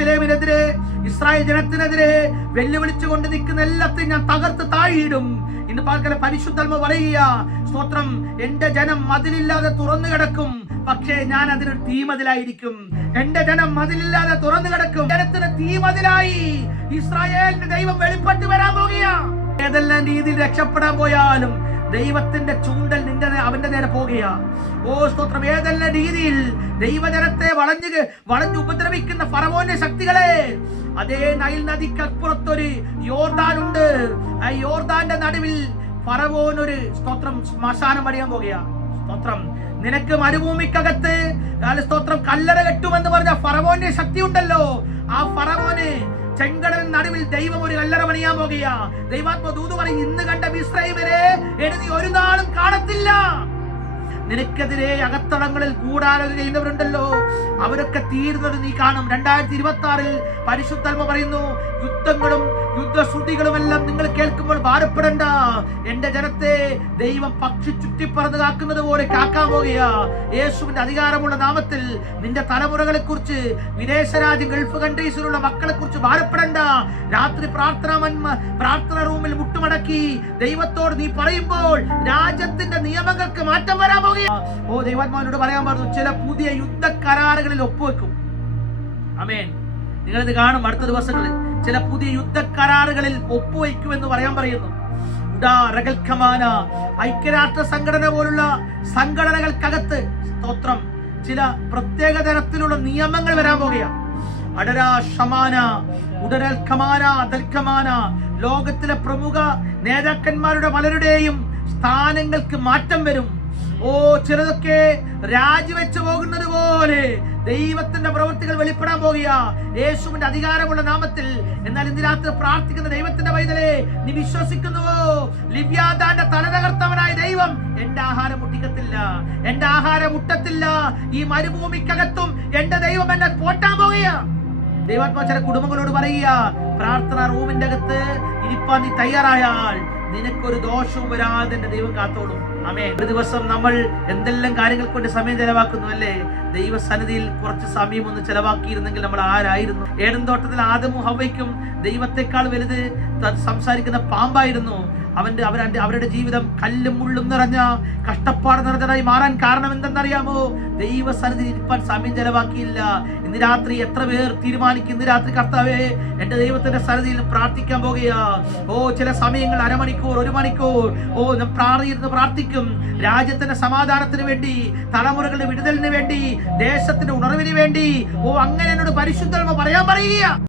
യെരൂശലേമിനെതിരെ, Israel ജനത്തിനെതിരെ വെല്ലുവിളിച്ചുകൊണ്ട് നിൽക്കുന്ന എല്ലാத்தைയും ഞാൻ തകർത്ത് താഴിയിടും. ഇന്ന് പകൽ പരിശുദ്ധാത്മ പറയുക, സ്തോത്രം, എന്റെ ജനം മതിലില്ലാതെ തുറന്നു കിടക്കും, പക്ഷേ ഞാൻ അതിനൊരു തീമതിലായിരിക്കും. എന്റെ ജനം മതിലില്ലാതെ തുറന്നു കിടക്കും, ജനത്തിന് തീമതിലായി ഇസ്രായേലിന്റെ ദൈവം വെളിപ്പെട്ട് വരാൻ പോകുക. ഏതെല്ലാം രീതിയിൽ രക്ഷപ്പെടാൻ പോയാലും ദൈവത്തിന്റെ ചൂണ്ടൽ അവന്റെ നേരെ പോകുക. ഓ സ്തോത്രം, ഏതെല്ലാം രീതിയിൽ ദൈവജനത്തെ വളഞ്ഞു ഉപദ്രവിക്കുന്ന ഫറവോന്റെ ശക്തികളെ, അതേ നൈൽ നദിക്കപ്പുറത്തൊരു യോർദാനുണ്ട്. ആ യോർദാന്റെ നടുവിൽ ഫറവോൻ ഒരു സ്തോത്രം ശ്മശാനം പണിയാൻ പോകുക. സ്തോത്രം, നിനക്ക് മരുഭൂമിക്കകത്ത് സ്തോത്രം കല്ലറ കെട്ടുമെന്ന് പറഞ്ഞ ഫറവോന്റെ ശക്തി ഉണ്ടല്ലോ, ആ ഫറവോന് ചെങ്കടൽ നടുവിൽ ദൈവം ഒരു കല്ലറ പണിയാൻ പോകുക. ദൈവാത്മ ദൂത് പറയും, ഇന്ന് കണ്ട മിസ്രയീമിനെ എഴുതി ഒരു നാളും കാണത്തില്ല. നിനക്കെതിരെ അകത്തളങ്ങളിൽ ഗൂഢാലോചന ചെയ്യുന്നവരുണ്ടല്ലോ, അവരൊക്കെ തീരുന്നത് നീ കാണും. 2026 പരിശുദ്ധാത്മ പറയുന്നു, യുദ്ധങ്ങളും യുദ്ധശ്രുതികളും എല്ലാം നിങ്ങൾ കേൾക്കുമ്പോൾ ഭാരപ്പെടണ്ട. എന്റെ ജനത്തെ ദൈവം പക്ഷി ചുറ്റിപ്പറന്ന് കാക്കുന്നത് പോലെ കാക്കാൻ പോകുക. യേശുവിന്റെ അധികാരമുള്ള നാമത്തിൽ നിന്റെ തലമുറകളെ കുറിച്ച്, വിദേശ രാജ്യം ഗൾഫ് കൺട്രീസിലുള്ള മക്കളെ കുറിച്ച് ഭാരപ്പെടണ്ട. രാത്രി പ്രാർത്ഥന റൂമിൽ മുട്ടുമടക്കി ദൈവത്തോട് നീ പറയുമ്പോൾ രാജ്യത്തിന്റെ നിയമങ്ങൾക്ക് മാറ്റം വരാൻ പോകുക. ഓ ദൈവാത്മാവിനോട് പറയാൻ പറഞ്ഞു, ചില പുതിയ യുദ്ധ കരാറുകളിൽ ഒപ്പുവെക്കും. ആമേൻ. നിങ്ങളിത് കാണും അടുത്ത ദിവസങ്ങളിൽ. ചില പുതിയ യുദ്ധ കരാറുകളിൽ ഒപ്പുവെക്കുമെന്ന് പറയാൻ പറയുന്നു. ഐക്യരാഷ്ട്ര സംഘടന പോലുള്ള സംഘടനകൾക്കകത്ത് സ്തോത്രം ചില പ്രത്യേക തരത്തിലുള്ള നിയമങ്ങൾ വരാൻ പോകുകയാണ്. ലോകത്തിലെ പ്രമുഖ നേതാക്കന്മാരുടെ പലരുടെയും സ്ഥാനങ്ങൾക്ക് മാറ്റം വരും. ഓ ചിലതൊക്കെ രാജിവെച്ച് പോകുന്നത് പോലെ ദൈവത്തിന്റെ പ്രവൃത്തികൾ വെളിപ്പെടാൻ പോകുക, യേശുവിന്റെ അധികാരമുള്ള നാമത്തിൽ. എന്നാൽ ഇന്ന് രാത്രി പ്രാർത്ഥിക്കുന്ന ദൈവത്തിന്റെ പൈതലേ, നീ വിശ്വസിക്കുന്നുവോ? ലിവ്യാഥാന്റെ തല തകർത്തവനായ ദൈവം എന്റെ ആഹാരം മുട്ടിക്കത്തില്ല, എന്റെ ആഹാരം മുട്ടത്തില്ല. ഈ മരുഭൂമിക്കകത്തും എന്റെ ദൈവം എന്നെ പോറ്റാൻ പോകുക. ദൈവാത്മാ ചില കുടുംബങ്ങളോട് പറയുക, പ്രാർത്ഥന റൂമിന്റെ അകത്ത് ഇരിപ്പാൻ നീ തയ്യാറായാൽ നിനക്കൊരു ദോഷവും വരാതെ എന്റെ ദൈവം കാത്തോളും. ആമേൻ. ഒരു ദിവസം നമ്മൾ എന്തെല്ലാം കാര്യങ്ങൾ കൊണ്ട് സമയം ചെലവാക്കുന്നു അല്ലേ? ദൈവസന്നിധിയിൽ കുറച്ച് സമയം ഒന്ന് ചെലവാക്കിയിരുന്നെങ്കിൽ നമ്മൾ ആരായിരുന്നു? ഏദൻ തോട്ടത്തിൽ ആദമും ഹവ്വയ്ക്കും ദൈവത്തെക്കാൾ വലുത് സംസാരിക്കുന്ന പാമ്പായിരുന്നു. അവരുടെ ജീവിതം കല്ലും മുള്ളും നിറഞ്ഞ കഷ്ടപ്പാട് നിറഞ്ഞതായി മാറാൻ കാരണം എന്തെന്നറിയാമോ? ദൈവസന്നിധിയിൽ ഇരിപ്പാൻ സമയം ചെലവാക്കിയില്ല. ഇന്ന് രാത്രി എത്ര പേർ തീരുമാനിക്കും, ഇന്ന് രാത്രി കർത്താവേ എന്റെ ദൈവത്തിന്റെ സന്നിധിയിൽ പ്രാർത്ഥിക്കാൻ പോകുക. ഓ ചില സമയങ്ങൾ അരമണിക്കൂർ, 1 മണിക്കൂർ പ്രാർത്ഥിക്കും. രാജ്യത്തിന്റെ സമാധാനത്തിന് വേണ്ടി, തലമുറകളുടെ വിടുതലിന് വേണ്ടി, ദേശത്തിന്റെ ഉണർവിന് വേണ്ടി. ഓ അങ്ങനെ എന്നോട് പരിശുദ്ധാത്മ പറയാൻ പറയുക.